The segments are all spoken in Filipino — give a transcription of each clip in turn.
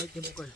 Pait yung bukol.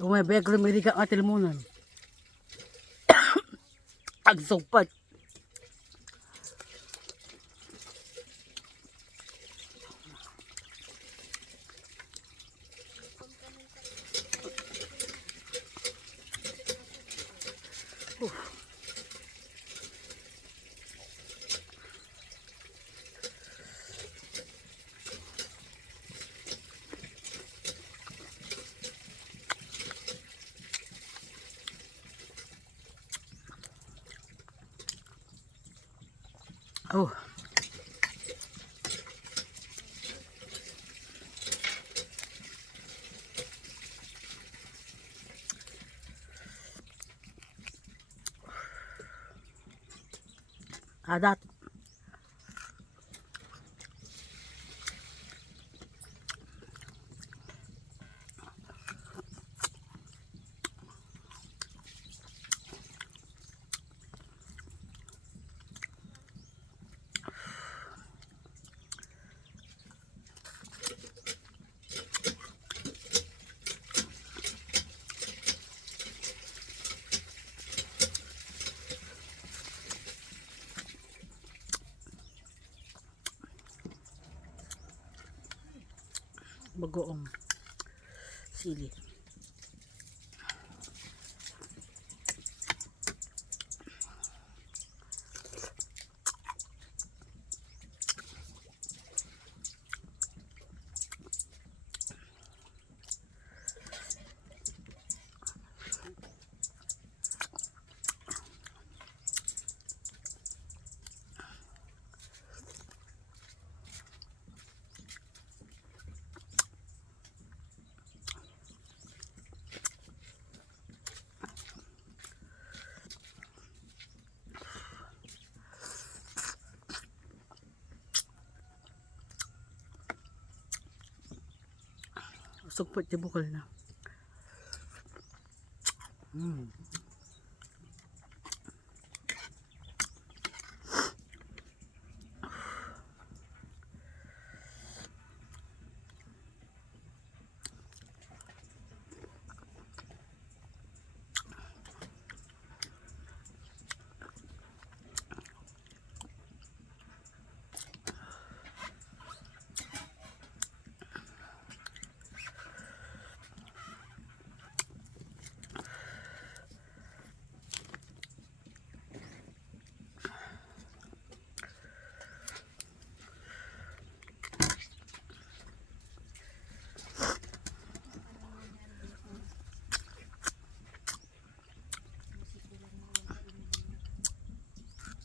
Umay ko may rika atil munan. Agsugpat. Oh. Adat. Bagoong sili. Sugpot yung bukol na.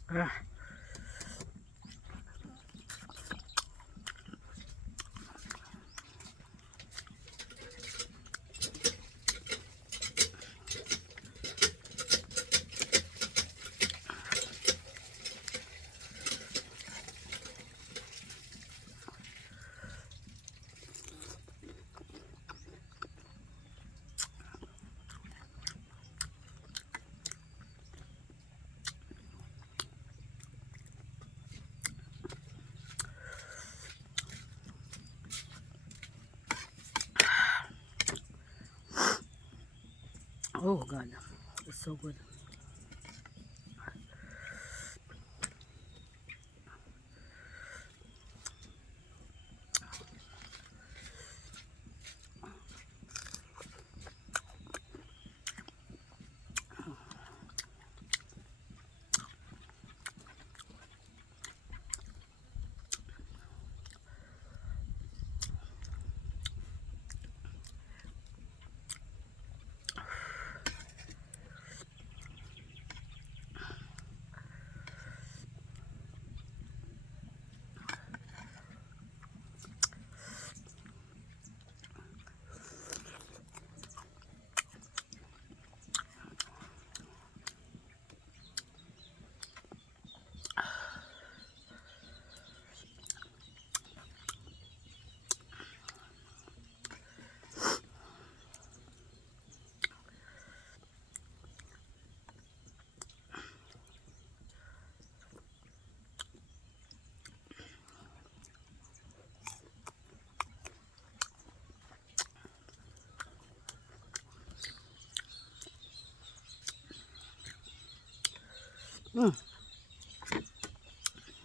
Ah. Oh God, it's so good.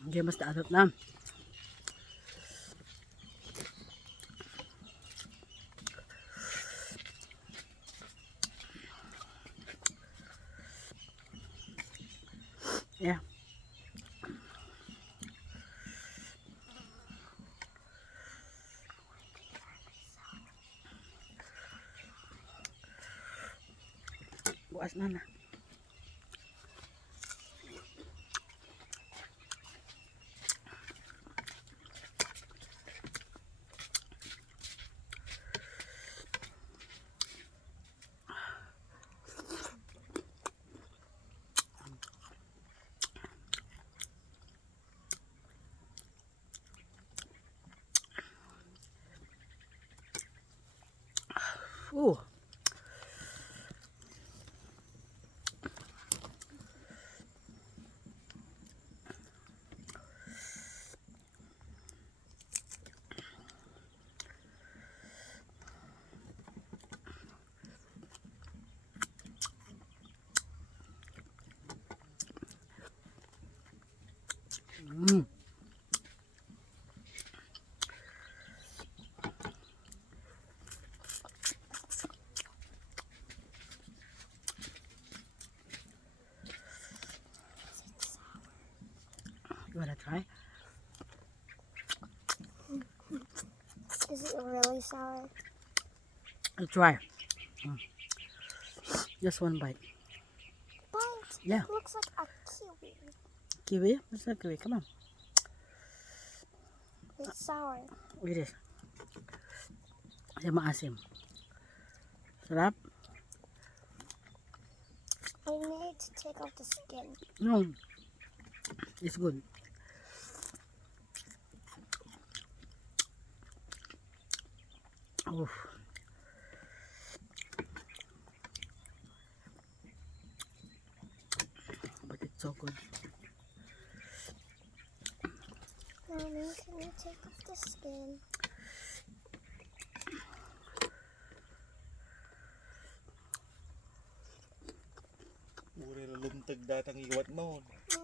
Hindi mas taadot na. Yeah. Bukas na na. Ooh. Mm. You wanna try? Is it really sour? I'll try. Mm. Just one bite. But Yeah. it looks like a kiwi. Kiwi? What's that kiwi? Come on. It's sour. It is. Kasi maasim. Sarap? I need to take off the skin. No. It's good. Oof. But it's so good. Mommy, can you take off the skin? Uri lumtag datang iwat mo.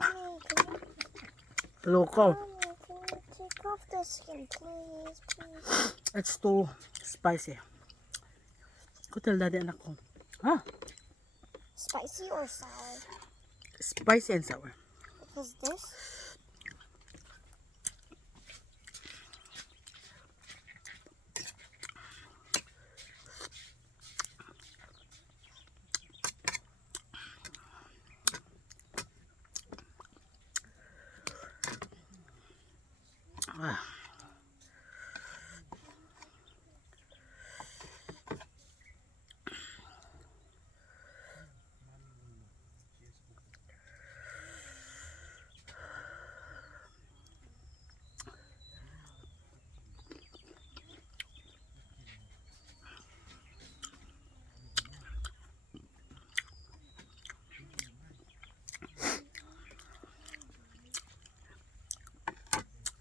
Mommy, can you, Local. Mommy, can you take off the skin, please? Please. It's too spicy. Ko tell daddy anak ko. Ah, Spicy or sour? spicy and sour. Because this? Ah.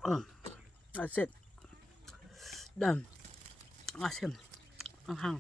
Oh, that's it. Done. Asim. Ang hang.